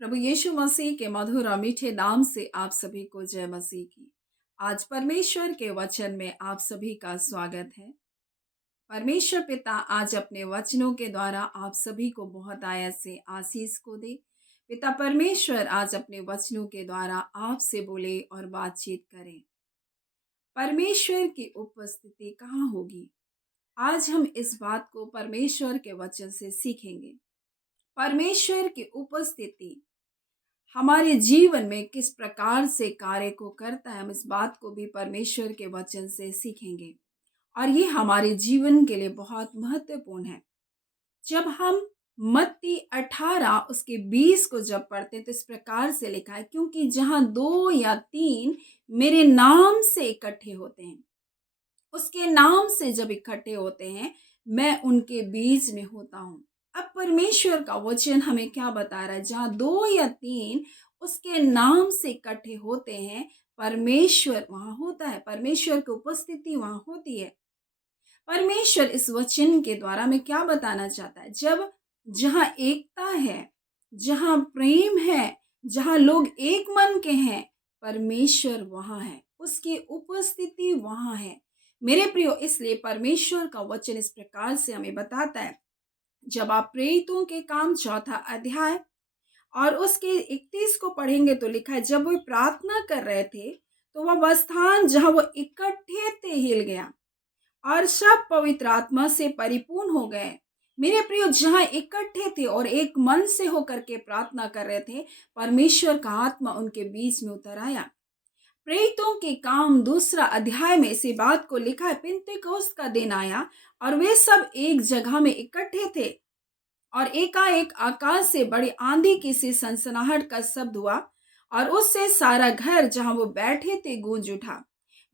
प्रभु यीशु मसीह के मधुर और मीठे नाम से आप सभी को जय मसीह की। आज परमेश्वर के वचन में आप सभी का स्वागत है। परमेश्वर पिता आज अपने वचनों के द्वारा आप सभी को बहुत आयत से आशीष को दे। पिता परमेश्वर आज अपने वचनों के द्वारा आपसे बोले और बातचीत करें। परमेश्वर की उपस्थिति कहाँ होगी? आज हम इस बात को परमेश्वर के वचन से सीखेंगे। परमेश्वर की उपस्थिति हमारे जीवन में किस प्रकार से कार्य को करता है, हम इस बात को भी परमेश्वर के वचन से सीखेंगे और ये हमारे जीवन के लिए बहुत महत्वपूर्ण है। जब हम मत्ती 18 उसके 20 को जब पढ़ते हैं तो इस प्रकार से लिखा है, क्योंकि जहाँ 2 या 3 मेरे नाम से इकट्ठे होते हैं, उसके नाम से जब इकट्ठे होते हैं, मैं उनके बीच में होता हूँ। अब परमेश्वर का वचन हमें क्या बता रहा है? जहाँ 2 या 3 उसके नाम से इकट्ठे होते हैं, परमेश्वर वहाँ होता है, परमेश्वर की उपस्थिति वहाँ होती है। परमेश्वर इस वचन के द्वारा हमें क्या बताना चाहता है? जब जहाँ एकता है, जहाँ प्रेम है, जहाँ लोग एक मन के हैं, परमेश्वर वहाँ है, उसकी उपस्थिति वहाँ है। मेरे प्रियो, इसलिए परमेश्वर का वचन इस प्रकार से हमें बताता है। जब आप प्रेरितों के काम 4 अध्याय और उसके 31 को पढ़ेंगे तो लिखा है, जब वो प्रार्थना कर रहे थे तो वह स्थान जहाँ वो इकट्ठे थे हिल गया और सब पवित्र आत्मा से परिपूर्ण हो गए। मेरे प्रियो, जहाँ इकट्ठे थे और एक मन से होकर के प्रार्थना कर रहे थे, परमेश्वर का आत्मा उनके बीच में उतर आया। प्रेरितों के काम 2 अध्याय में इसी बात को लिखा है, पिन्तेकुस्त का दिन आया और वे सब एक जगह में इकट्ठे थे और एकाएक आकाश से बड़ी आंधी की सी सनसनाहट का शब्द हुआ और उससे सारा घर जहां वो बैठे थे गूंज उठा।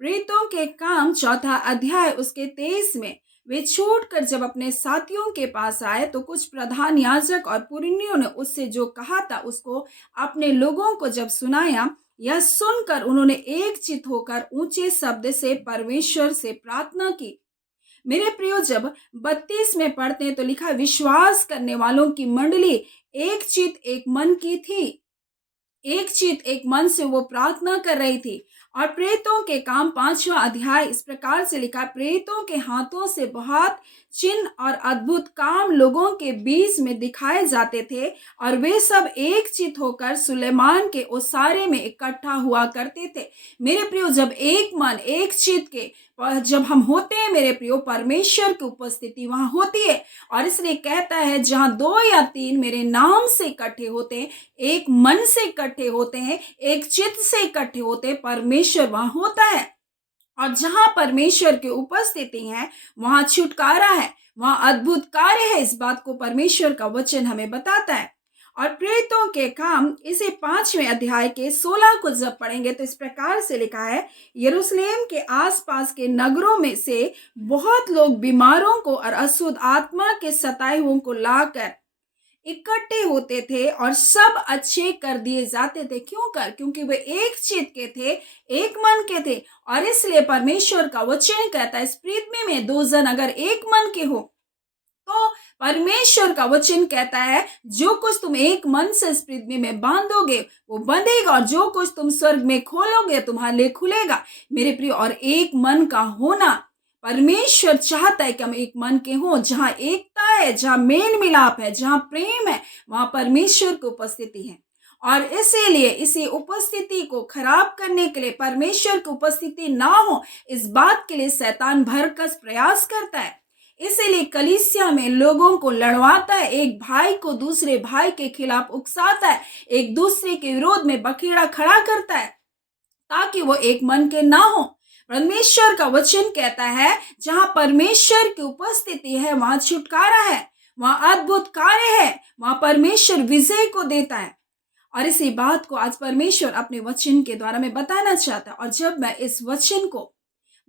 प्रेरितों के काम 4 अध्याय उसके 23 में वे छूट कर जब अपने साथियों के पास आए तो कुछ प्रधान याजक और पुरनियों ने उससे जो कहा था उसको अपने लोगों को जब सुनाया। यह सुनकर उन्होंने एक चित होकर ऊंचे शब्द से परमेश्वर से प्रार्थना की। मेरे प्रियो, जब 32 में पढ़ते हैं तो लिखा, विश्वास करने वालों की मंडली एक चित एक मन की थी, एक चित एक मन से वो प्रार्थना कर रही थी। और प्रेरितों के काम 5वां अध्याय इस प्रकार से लिखा, प्रेरितों के हाथों से बहुत चिन्ह और अद्भुत काम लोगों के बीच में दिखाए जाते थे और वे सब एक चित होकर सुलेमान के ओसारे में इकट्ठा हुआ करते थे। मेरे प्रियो, जब एक मन एक चित के जब हम होते हैं, मेरे प्रियो, परमेश्वर की उपस्थिति वहां होती है। और इसलिए कहता है, जहां 2 या 3 मेरे नाम से इकट्ठे होते हैं, एक मन से इकट्ठे होते हैं, एक चित्त से इकट्ठे होते हैं, परमेश्वर वहां होता है। और जहां परमेश्वर की उपस्थिति है, वहां छुटकारा है, वहां अद्भुत कार्य है। इस बात को परमेश्वर का वचन हमें बताता है। और प्रेरितों के काम इसे 5वें अध्याय के 16 को जब पढ़ेंगे तो इस प्रकार से लिखा है, यरूशलेम के आसपास के नगरों में से बहुत लोग बीमारों को और अशुद्ध आत्मा के सताए हुओं को लाकर इकट्ठे होते थे और सब अच्छे कर दिए जाते थे। क्योंकि वे एक चित्त के थे, एक मन के थे। और इसलिए परमेश्वर का वचन कहता है, इस पृथ्वी में 2 जन अगर एक मन के हो तो परमेश्वर का वचन कहता है, जो कुछ तुम एक मन से इस पृथ्वी में बांधोगे वो बंधेगा और जो कुछ तुम स्वर्ग में खोलोगे तुम्हारे लिए खुलेगा। मेरे प्रिय, और एक मन का होना परमेश्वर चाहता है कि हम एक मन के हों। जहां एकता है, जहां मेल मिलाप है, जहां प्रेम है, वहां परमेश्वर की उपस्थिति है। और इसीलिए इसी उपस्थिति को खराब करने के लिए, परमेश्वर की उपस्थिति ना हो इस बात के लिए शैतान भरकस प्रयास करता है। इसीलिए कलीसिया में लोगों को लड़वाता है, एक भाई को दूसरे भाई के खिलाफ उकसाता है, एक दूसरे के विरोध में बखेड़ा खड़ा करता है ताकि वो एक मन के ना हो। परमेश्वर का वचन कहता है, जहां परमेश्वर की उपस्थिति है वहां छुटकारा है, वहां अद्भुत कार्य है, वहां परमेश्वर विजय को देता है। और इसी बात को आज परमेश्वर अपने वचन के द्वारा में बताना चाहता है। और जब मैं इस वचन को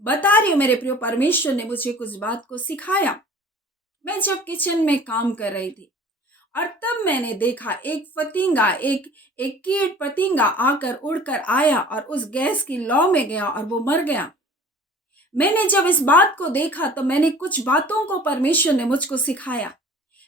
बता रही हूँ, मेरे प्रिय, परमेश्वर ने मुझे कुछ बात को सिखाया। मैं जब किचन में काम कर रही थी और तब मैंने देखा एक फतिंगा, एक कीट पतिंगा आकर उड़कर आया और उस गैस की लौ में गया और वो मर गया। मैंने जब इस बात को देखा तो मैंने कुछ बातों को परमेश्वर ने मुझको सिखाया।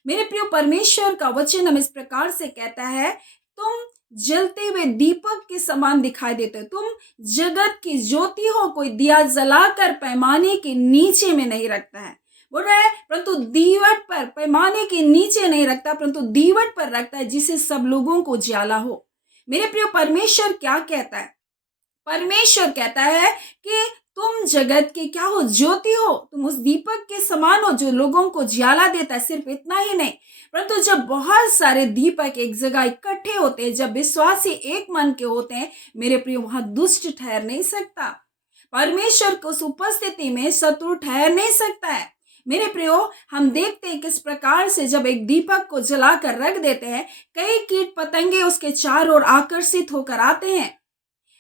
मेरे प्रिय, परमेश्वर का वचन हम इस प्रकार से कहता है तुम जलते हुए दीपक के समान दिखाई देते हो, तुम जगत की ज्योति हो। कोई दिया जलाकर पैमाने के नीचे में नहीं रखता है, बोल रहा है, परंतु दीवट पर, पैमाने के नीचे नहीं रखता परंतु दीवट पर रखता है, जिससे सब लोगों को उजाला हो। मेरे प्रिय, परमेश्वर क्या कहता है? परमेश्वर कहता है कि तुम जगत के क्या हो? ज्योति हो। तुम उस दीपक के समान हो जो लोगों को ज्वाला देता है। सिर्फ इतना ही नहीं, परंतु जब बहुत सारे दीपक एक जगह इकट्ठे होते हैं, जब विश्वासी एक मन के होते हैं, मेरे प्रिय, वहां दुष्ट ठहर नहीं सकता। परमेश्वर को उस उपस्थिति में शत्रु ठहर नहीं सकता है। मेरे प्रियो, हम देखते हैं किस प्रकार से जब एक दीपक को जलाकर रख देते हैं, कई कीट पतंगे उसके चारों ओर आकर्षित होकर आते हैं,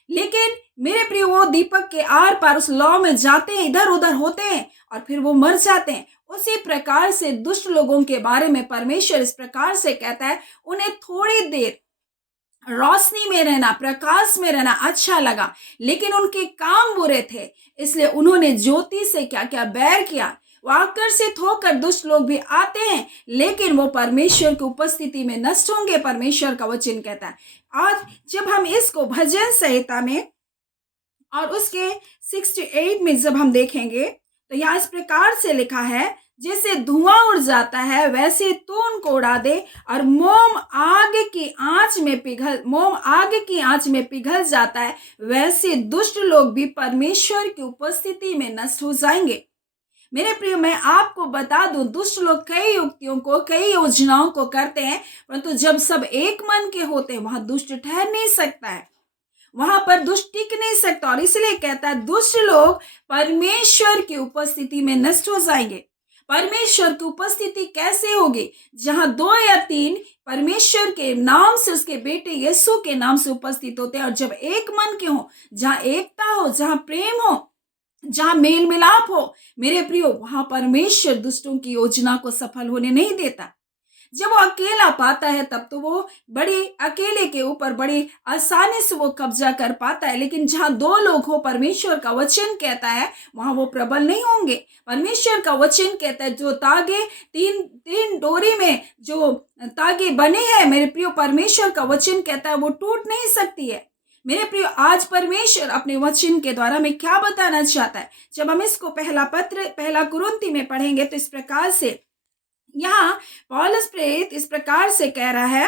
लेकिन मेरे प्रिय, वो दीपक के आर पार उस लौ में जाते हैं, इधर उधर होते हैं और फिर वो मर जाते हैं। उसी प्रकार से दुष्ट लोगों के बारे में परमेश्वर इस प्रकार से कहता है, उन्हें थोड़ी देर रोशनी में रहना, प्रकाश में रहना अच्छा लगा, लेकिन उनके काम बुरे थे, इसलिए उन्होंने ज्योति से क्या क्या बैर किया। वो आकर्षित होकर दुष्ट लोग भी आते हैं, लेकिन वो परमेश्वर की उपस्थिति में नष्ट होंगे, परमेश्वर का वचन कहता है। आज जब हम इसको भजन संहिता में और उसके 68 में जब हम देखेंगे, तो यहाँ इस प्रकार से लिखा है, जैसे धुआं उड़ जाता है वैसे तू उनको उड़ा दे, और मोम आग की आंच में पिघल जाता है, वैसे दुष्ट लोग भी परमेश्वर की उपस्थिति में नष्ट हो जाएंगे। मेरे प्रिय, मैं आपको बता दूं, दुष्ट लोग कई युक्तियों को, कई योजनाओं को करते हैं, परंतु जब सब एक मन के होते हैं, वहां दुष्ट ठहर नहीं सकता है, वहां पर दुष्ट टिक नहीं सकता। और इसलिए कहता है, दुष्ट लोग परमेश्वर की उपस्थिति में नष्ट हो जाएंगे। परमेश्वर की उपस्थिति कैसे होगी? जहां 2 या 3 परमेश्वर के नाम से, उसके बेटे यीशु के नाम से उपस्थित होते हैं, और जब एक मन के हो, जहां एकता हो, जहां प्रेम हो, जहां मेल मिलाप हो, मेरे प्रियो, वहां परमेश्वर दुष्टों की योजना को सफल होने नहीं देता। जब वो अकेला पाता है, तब तो वो बड़े अकेले के ऊपर बड़ी आसानी से वो कब्जा कर पाता है, लेकिन जहां 2 लोग हो, परमेश्वर का वचन कहता है, वहां वो प्रबल नहीं होंगे। परमेश्वर का वचन कहता है, जो तागे तीन डोरी में जो तागे बने हैं, मेरे प्रियो, परमेश्वर का वचन कहता है वो टूट नहीं सकती है। मेरे प्रियो, आज परमेश्वर अपने वचन के द्वारा में क्या बताना चाहता है? जब हम इसको पहला कुरिन्थी में पढ़ेंगे, तो इस प्रकार से यहाँ पौलुस प्रेरित इस प्रकार से कह रहा है,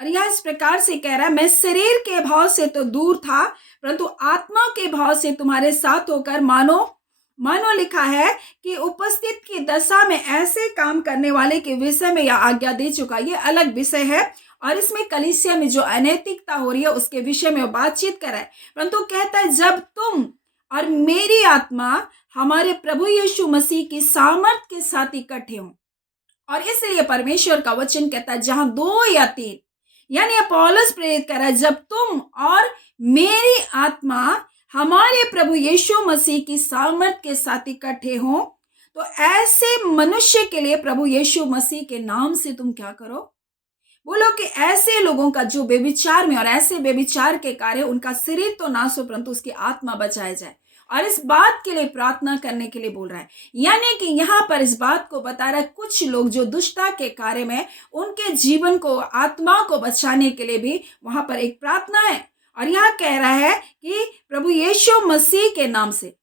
और यह इस प्रकार से कह रहा है, मैं शरीर के भाव से तो दूर था, परंतु आत्मा के भाव से तुम्हारे साथ होकर मानो लिखा है कि उपस्थित की दशा में ऐसे काम करने वाले के विषय में यह आज्ञा दे चुका। ये अलग विषय है, और इसमें कलीसिया में जो अनैतिकता हो रही है उसके विषय में बातचीत कर रहा है। परंतु कहता है, जब तुम और मेरी आत्मा हमारे प्रभु यीशु मसीह की सामर्थ्य के साथ इकट्ठे हों। और इसलिए परमेश्वर का वचन कहता है, जहां 2 या 3, यानी पौलुस प्रेरित कर रहा है, जब तुम और मेरी आत्मा हमारे प्रभु यीशु मसीह की सामर्थ्य के साथ इकट्ठे हों, तो ऐसे मनुष्य के लिए प्रभु यीशु मसीह के नाम से तुम क्या करो? बोलो कि ऐसे लोगों का जो बेविचार में और ऐसे बेविचार के कार्य, उनका शरीर तो नाश हो, परंतु उसकी आत्मा बचाया जाए। और इस बात के लिए प्रार्थना करने के लिए बोल रहा है। यानी कि यहाँ पर इस बात को बता रहा है, कुछ लोग जो दुष्टता के कार्य में, उनके जीवन को, आत्मा को बचाने के लिए भी वहां पर एक प्रार्थना है। और यहाँ कह रहा है कि प्रभु यीशु मसीह के नाम से,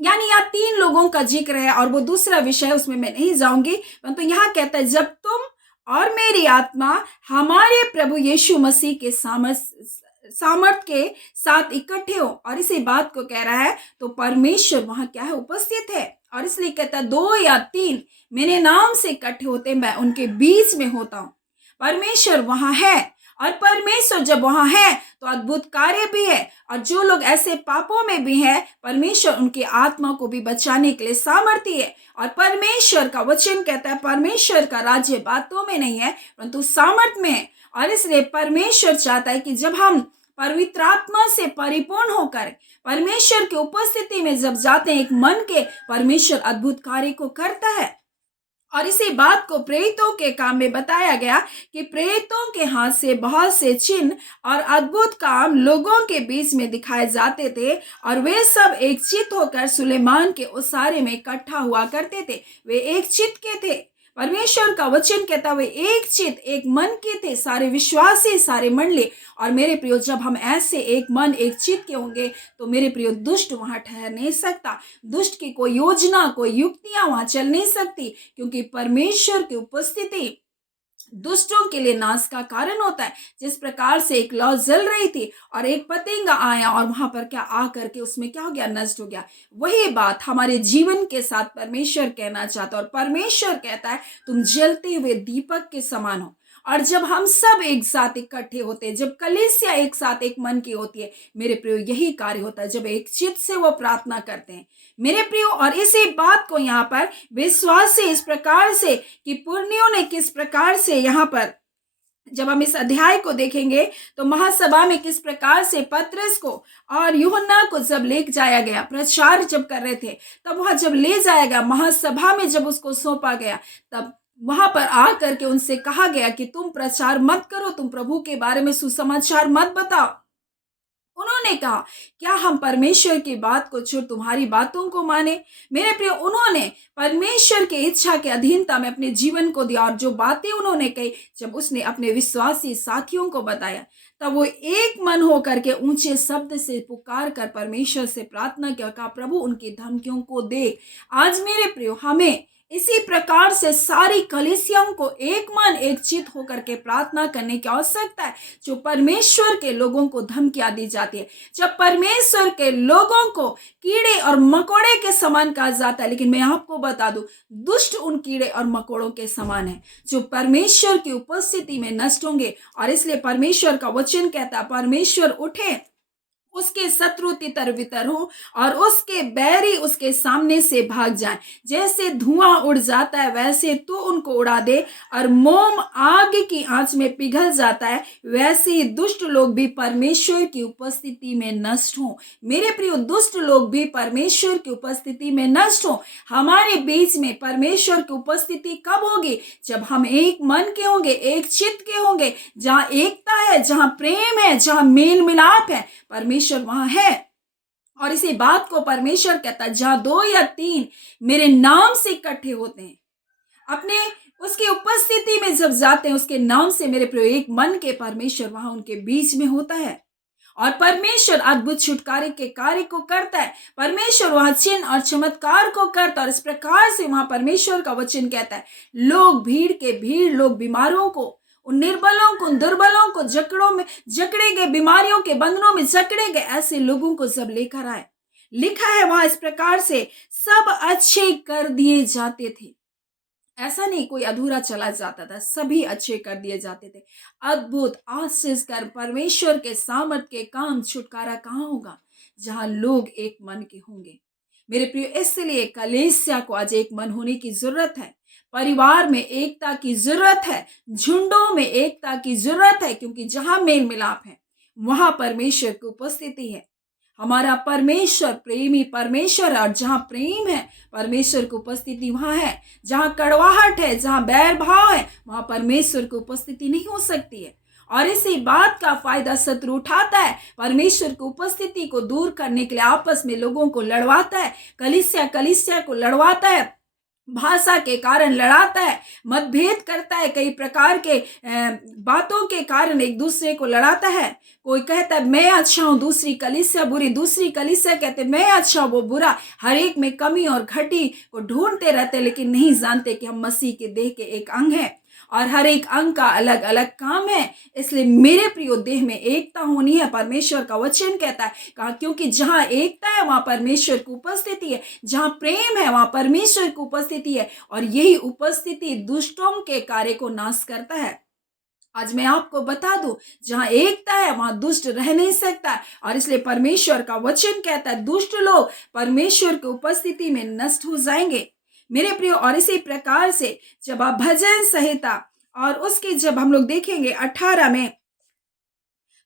यानी यहाँ 3 लोगों का जिक्र है, और वो दूसरा विषय उसमें मैं नहीं जाऊंगी, परंतु यहाँ कहता है, जब तुम और मेरी आत्मा हमारे प्रभु यीशु मसीह के सामर्थ के साथ इकट्ठे हो, और इसी बात को कह रहा है, तो परमेश्वर वहां क्या है? उपस्थित है। और इसलिए कहता है, 2 या 3 मेरे नाम से इकट्ठे होते, मैं उनके बीच में होता हूं। परमेश्वर वहां है, और परमेश्वर जब वहां है तो अद्भुत कार्य भी है, और जो लोग ऐसे पापों में भी हैं, परमेश्वर उनकी आत्मा को भी बचाने के लिए सामर्थ्य है। और परमेश्वर का वचन कहता है, परमेश्वर का राज्य बातों में नहीं है, परंतु सामर्थ्य में है। और इसलिए परमेश्वर चाहता है कि जब हम पवित्र आत्मा से परिपूर्ण होकर परमेश्वर की उपस्थिति में जब जाते हैं, एक मन के, परमेश्वर अद्भुत कार्य को करता है। और इसी बात को प्रेरितों के काम में बताया गया कि प्रेरितों के हाथ से बहुत से चिन्ह और अद्भुत काम लोगों के बीच में दिखाए जाते थे, और वे सब एक चित्त होकर सुलेमान के उसारे में इकट्ठा हुआ करते थे। वे एक चित्त के थे, परमेश्वर का वचन कहता हुए एक चित एक मन के थे सारे विश्वासी सारे मंडली। और मेरे प्रियो, जब हम ऐसे एक मन एक चित के होंगे तो मेरे प्रियो दुष्ट वहां ठहर नहीं सकता। दुष्ट की कोई योजना कोई युक्तियां वहां चल नहीं सकती, क्योंकि परमेश्वर की उपस्थिति दुष्टों के लिए नाश का कारण होता है। जिस प्रकार से एक लौ जल रही थी और एक पतंगा आया और वहां पर क्या आ करके उसमें क्या हो गया, नष्ट हो गया। वही बात हमारे जीवन के साथ परमेश्वर कहना चाहता है। और परमेश्वर कहता है तुम जलते हुए दीपक के समान हो। और जब हम सब एक साथ इकट्ठे होते हैं, जब कलीसिया एक साथ एक मन की होती है, मेरे प्रियो यही कार्य होता है जब एक चित्त से वो प्रार्थना करते हैं मेरे प्रियो। और इसी बात को यहाँ पर विश्वासी इस प्रकार से कि पुर्नियों ने किस प्रकार से यहाँ पर जब हम इस अध्याय को देखेंगे तो महासभा में किस प्रकार से पतरस को और यूहन्ना को जब ले जाया गया, प्रचार जब कर रहे थे, तब वहां जब ले जाया गया महासभा में, जब उसको सौंपा गया, तब वहां पर आकर के उनसे कहा गया कि तुम प्रचार मत करो, तुम प्रभु के बारे में सुसमाचार मत बताओ। उन्होंने कहा क्या हम परमेश्वर की बात को छोड़ तुम्हारी बातों को माने। मेरे प्रिय, उन्होंने परमेश्वर की इच्छा के अधीनता में अपने जीवन को दिया। और जो बातें उन्होंने कही, जब उसने अपने विश्वासी साथियों को बताया, तब वो एक मन होकर के ऊंचे शब्द से पुकार कर परमेश्वर से प्रार्थना किया, कहा प्रभु उनकी धमकियों को देख। आज मेरे प्रियो, हमें इसी प्रकार से सारी कलीसियाओं को एक मन एक चित होकर के प्रार्थना करने की आवश्यकता है। जो परमेश्वर के लोगों को धमकियां दी जाती है, जब परमेश्वर के लोगों को कीड़े और मकोड़े के समान कहा जाता है, लेकिन मैं आपको बता दूं दुष्ट उन कीड़े और मकोड़ों के समान है जो परमेश्वर की उपस्थिति में नष्ट होंगे। और इसलिए परमेश्वर का वचन कहता है परमेश्वर उठे, उसके शत्रु तितर बितर हो और उसके बैरी उसके सामने से भाग जाए। जैसे धुआं उड़ जाता है वैसे तू उनको उड़ा दे, और मोम आग की आंच में पिघल जाता है, वैसे ही दुष्ट लोग भी परमेश्वर की उपस्थिति में नष्ट हो। मेरे प्रिय, दुष्ट लोग भी परमेश्वर की उपस्थिति में नष्ट हो। हमारे बीच में परमेश्वर की उपस्थिति कब होगी? जब हम एक मन के होंगे, एक चित्त के होंगे, जहां एकता है, जहां प्रेम है, जहां मेल मिलाप है, परमेश्वर वहां है। और इसी बात को परमेश्वर कहता है जहां 2 या 3 मेरे नाम से इकट्ठे होते हैं, अपने उसकी उपस्थिति में जब जाते हैं, उसके नाम से, मेरे प्रिय, एक मन के परमेश्वर वहां उनके बीच में होता है। और परमेश्वर अद्भुत छुटकारे के कार्य को करता है। परमेश्वर वहां चिन्ह और चमत्कार को करता है। और इस प्रकार से वहां परमेश्वर का वचन कहता है लोग भीड़ लोग बीमारों को, उन निर्बलों को, उन दुर्बलों को, जकड़ों में जकड़े गए, बीमारियों के बंधनों में जकड़े गए ऐसे लोगों को जब लेकर आए, लिखा है वहां इस प्रकार से सब अच्छे कर दिए जाते थे। ऐसा नहीं कोई अधूरा चला जाता था, सभी अच्छे कर दिए जाते थे। अद्भुत आशीष कर परमेश्वर के सामर्थ के काम छुटकारा कहाँ होगा? जहां लोग एक मन के होंगे। मेरे प्रिय, इसलिए कलीसिया को आज एक मन होने की जरूरत है। परिवार में एकता की जरूरत है, झुंडों में एकता की जरूरत है, क्योंकि जहां मेल मिलाप है वहां परमेश्वर की उपस्थिति है। हमारा परमेश्वर प्रेमी परमेश्वर, और जहां प्रेम है परमेश्वर की उपस्थिति वहां है। जहां कड़वाहट है, जहां बैर भाव है, वहां परमेश्वर की उपस्थिति नहीं हो सकती है। और इसी बात का फायदा शत्रु उठाता है, परमेश्वर की उपस्थिति को दूर करने के लिए आपस में लोगों को लड़वाता है, कलीसिया को लड़वाता है, भाषा के कारण लड़ाता है, मतभेद करता है, कई प्रकार के बातों के कारण एक दूसरे को लड़ाता है। कोई कहता है मैं अच्छा हूं, दूसरी कलीसिया बुरी, दूसरी कलीसिया कहते मैं अच्छा वो बुरा, हर एक में कमी और घटी को ढूंढते रहते, लेकिन नहीं जानते कि हम मसीह के देह के एक अंग हैं और हर एक अंग का अलग अलग काम है। इसलिए मेरे प्रियो, देह में एकता होनी है। परमेश्वर का वचन कहता है कहा, क्योंकि जहां एकता है वहां परमेश्वर की उपस्थिति है, जहां प्रेम है वहां परमेश्वर की उपस्थिति है, और यही उपस्थिति दुष्टों के कार्य को नाश करता है। आज मैं आपको बता दूं, जहां एकता है वहां दुष्ट रह नहीं सकता, और इसलिए परमेश्वर का वचन कहता है दुष्ट लोग परमेश्वर की उपस्थिति में नष्ट हो जाएंगे। मेरे प्रियो, और इसी प्रकार से जब आप भजन संहिता और उसकी जब हम लोग देखेंगे 18 में,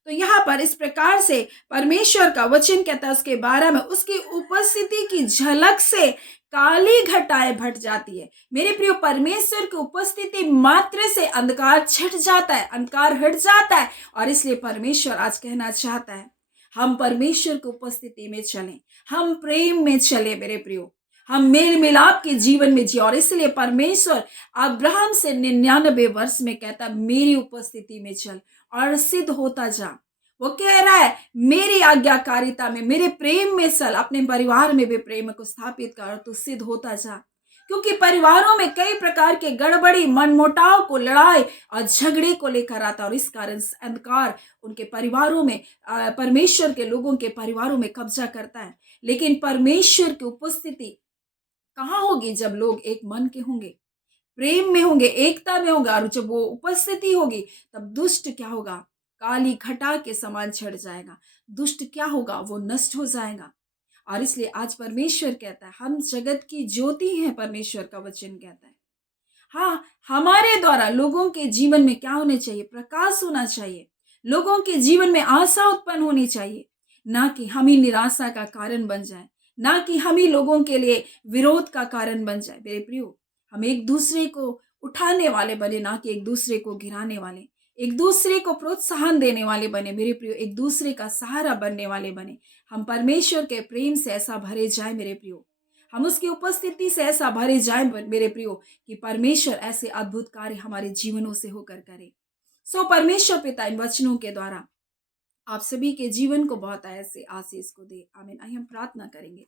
तो यहाँ पर इस प्रकार से परमेश्वर का वचन कहता है उसके 12 में, उसकी उपस्थिति की झलक से काली घटाएं भट जाती है। मेरे प्रियो, परमेश्वर की उपस्थिति मात्र से अंधकार छट जाता है, अंधकार हट जाता है। और इसलिए परमेश्वर आज कहना चाहता है हम परमेश्वर की उपस्थिति में चलें, हम प्रेम में चले। मेरे प्रियो, हम मेल मिलाप के जीवन में जिए। और इसलिए परमेश्वर अब्राहम से 99 वर्ष में कहता, मेरी उपस्थिति में चल और सिद्ध होता जा। वो कह रहा है, मेरी आज्ञाकारिता में, मेरे प्रेम में चल, अपने परिवार में भी प्रेम को स्थापित कर, तो सिद्ध होता जा। क्योंकि परिवारों में कई प्रकार के गड़बड़ी, मनमुटाव को, लड़ाई और झगड़े को लेकर आता, और इस कारण अंधकार उनके परिवारों में, परमेश्वर के लोगों के परिवारों में कब्जा करता है। लेकिन परमेश्वर की उपस्थिति कहाँ होगी? जब लोग एक मन के होंगे, प्रेम में होंगे, एकता में होगा। और जब वो उपस्थिति होगी, तब दुष्ट क्या होगा? काली घटा के समान छड़ जाएगा। दुष्ट क्या होगा? वो नष्ट हो जाएगा। और इसलिए आज परमेश्वर कहता है, हम जगत की ज्योति हैं, परमेश्वर का वचन कहता है। हाँ, हमारे द्वारा लोगों के जीवन में क्या होने चाहिए? प्रकाश होना चाहिए। लोगों के जीवन में आशा उत्पन्न होनी चाहिए, ना कि हम ही निराशा का कारण बन जाए, ना कि हम ही लोगों के लिए विरोध का कारण बन जाए। मेरे प्रियो, हम एक दूसरे को उठाने वाले बने, ना कि एक दूसरे को गिराने वाले। एक दूसरे को प्रोत्साहन देने वाले बने मेरे प्रियो, एक दूसरे का सहारा बनने वाले बने। हम परमेश्वर के प्रेम से ऐसा भरे जाए मेरे प्रियो, हम उसकी उपस्थिति से ऐसा भरे जाए मेरे प्रियो, कि परमेश्वर ऐसे अद्भुत कार्य हमारे जीवनों से होकर करे। परमेश्वर पिता इन वचनों के द्वारा आप सभी के जीवन को बहुत ऐसे आशीष को दे। आमीन। आइए हम प्रार्थना करेंगे।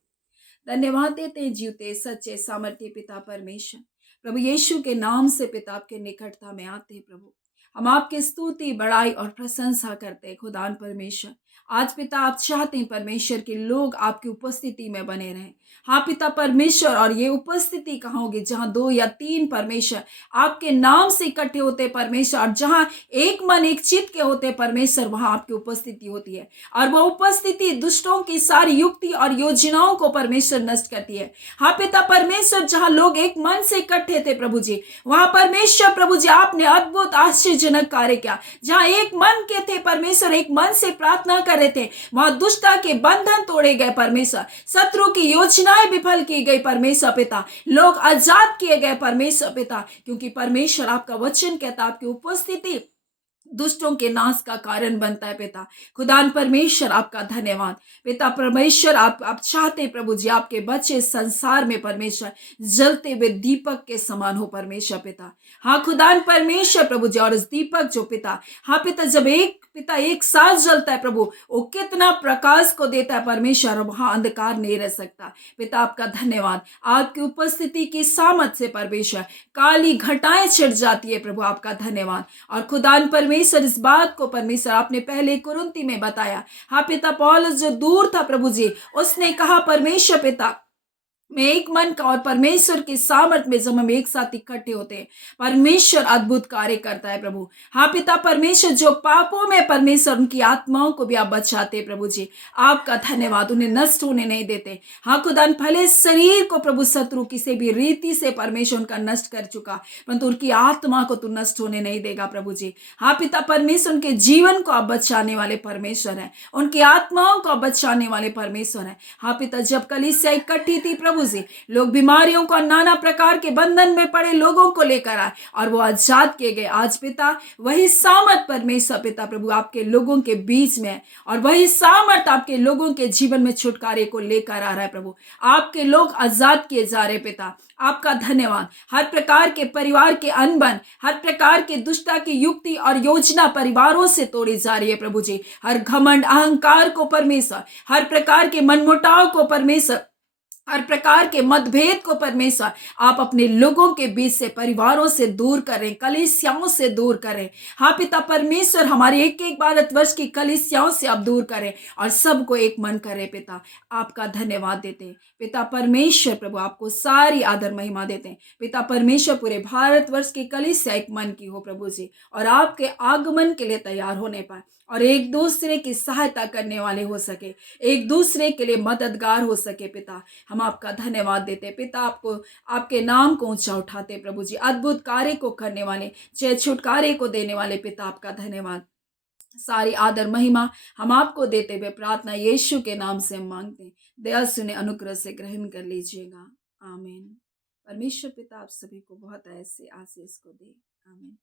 धन्यवाद देते हैं जीवते सच्चे सामर्थ्य पिता परमेश्वर, प्रभु यीशु के नाम से पिता आपके निकटता में आते हैं। प्रभु, हम आपकी स्तुति, बड़ाई और प्रशंसा करते हैं। खुदान परमेश्वर, आज पिता आप चाहते हैं परमेश्वर के लोग आपकी उपस्थिति में बने रहें। हाँ पिता परमेश्वर, और ये उपस्थिति कहाँ होगी? जहाँ 2 या 3 परमेश्वर आपके नाम से इकट्ठे होते परमेश्वर, और जहाँ एक मन एक चित्त के होते परमेश्वर, वहां आपकी उपस्थिति होती है। और वह उपस्थिति दुष्टों की सारी युक्ति और योजनाओं को परमेश्वर नष्ट करती है। हाँ पिता परमेश्वर, जहाँ लोग एक मन से इकट्ठे थे प्रभु जी, वहां परमेश्वर प्रभु जी आपने अद्भुत आश्चर्यजनक कार्य किया। जहाँ एक मन के थे परमेश्वर, एक मन से प्रार्थना कर रहे थे, वहां दुष्टता के बंधन तोड़े गए परमेश्वर, शत्रु की योजनाएं विफल की गई परमेश्वर पिता, लोग आजाद किए गए परमेश्वर पिता। क्योंकि परमेश्वर आपका वचन कहता, आपकी उपस्थिति दुष्टों के नाश का कारण बनता है पिता। खुदान परमेश्वर आपका धन्यवाद पिता परमेश्वर। आप चाहते प्रभु जी आपके बच्चे संसार में परमेश्वर जलते हुए दीपक के समान हो परमेश्वर पिता। हाँ खुदान परमेश्वर प्रभु जी, और इस दीपक जो पिता, हाँ पिता, जब एक साथ जलता है प्रभु, वो कितना प्रकाश को देता है परमेश्वर, वहां अंधकार नहीं रह सकता पिता। आपका धन्यवाद, आपकी उपस्थिति की सामर्थ से परमेश्वर काली घटाएं छिड़ जाती है प्रभु। आपका धन्यवाद। और खुदान परमेश्वर, इस बात को परमेश्वर आपने पहले कुरिन्ती में बताया। हाँ पिता, पौलुस जो दूर था प्रभु जी, उसने कहा परमेश्वर पिता, मैं एक मन का, और परमेश्वर के सामर्थ्य में जब हम एक साथ इकट्ठे होते हैं, परमेश्वर अद्भुत कार्य करता है प्रभु। हाँ पिता परमेश्वर, जो पापों में परमेश्वर उनकी आत्माओं को भी आप बचाते प्रभु जी, आपका धन्यवाद, उन्हें नष्ट होने नहीं देते। हाँ खुदान, भले शरीर को प्रभु शत्रु किसी भी रीति से परमेश्वर उनका नष्ट कर चुका, परंतु उनकी आत्मा को तू नष्ट होने नहीं देगा प्रभु जी। हाँ पिता परमेश्वर, उनके जीवन को आप बचाने वाले परमेश्वर है, उनकी आत्माओं को आप बचाने वाले परमेश्वर है। हाँ पिता, जब कलीसिया इकट्ठी थी प्रभु जी, लोग बीमारियों को, नाना प्रकार के बंधन में पड़े लोगों को लेकर आए और वो आजाद किए गए। आज पिता वही सामर्थ परमेश्वर पिता प्रभु आपके लोगों के बीच में है, और वही सामर्थ आपके लोगों के जीवन में छुटकारे को लेकर आ रहा है प्रभु। आपके लोग आजाद किए जा रहे पिता, आपका धन्यवाद। हर प्रकार के परिवार के अनबन, हर प्रकार के दुष्टता की युक्ति और योजना परिवारों से तोड़ी जा रही है प्रभु जी। हर घमंड अहंकार को परमेश्वर, हर प्रकार के मनमुटाव को परमेश्वर, हर प्रकार के मतभेद को परमेश्वर आप अपने लोगों के बीच से, परिवारों से दूर करें, कलीसियाओं से दूर करें। हाँ पिता परमेश्वर, हमारे एक एक भारतवर्ष की कलीसियाओं से आप दूर करें और सबको एक मन करें पिता। आपका धन्यवाद देते हैं पिता परमेश्वर प्रभु, आपको सारी आदर महिमा देते हैं पिता परमेश्वर। पूरे भारतवर्ष की कलीसिया एक मन की हो प्रभु जी, और आपके आगमन के लिए तैयार होने पाए, और एक दूसरे की सहायता करने वाले हो सके, एक दूसरे के लिए मददगार हो सके पिता। हम आपका धन्यवाद देते पिता, आपको, आपके नाम को ऊंचा उठाते प्रभु जी। अद्भुत कार्य को करने वाले, जय छुटकारे को देने वाले पिता, आपका धन्यवाद। सारी आदर महिमा हम आपको देते हुए प्रार्थना यीशु के नाम से हम मांगते हैं। दया सुने, अनुग्रह से ग्रहण कर लीजिएगा। आमीन। परमेश्वर पिता आप सभी को बहुत ऐसे आशीष को दे। आमीन।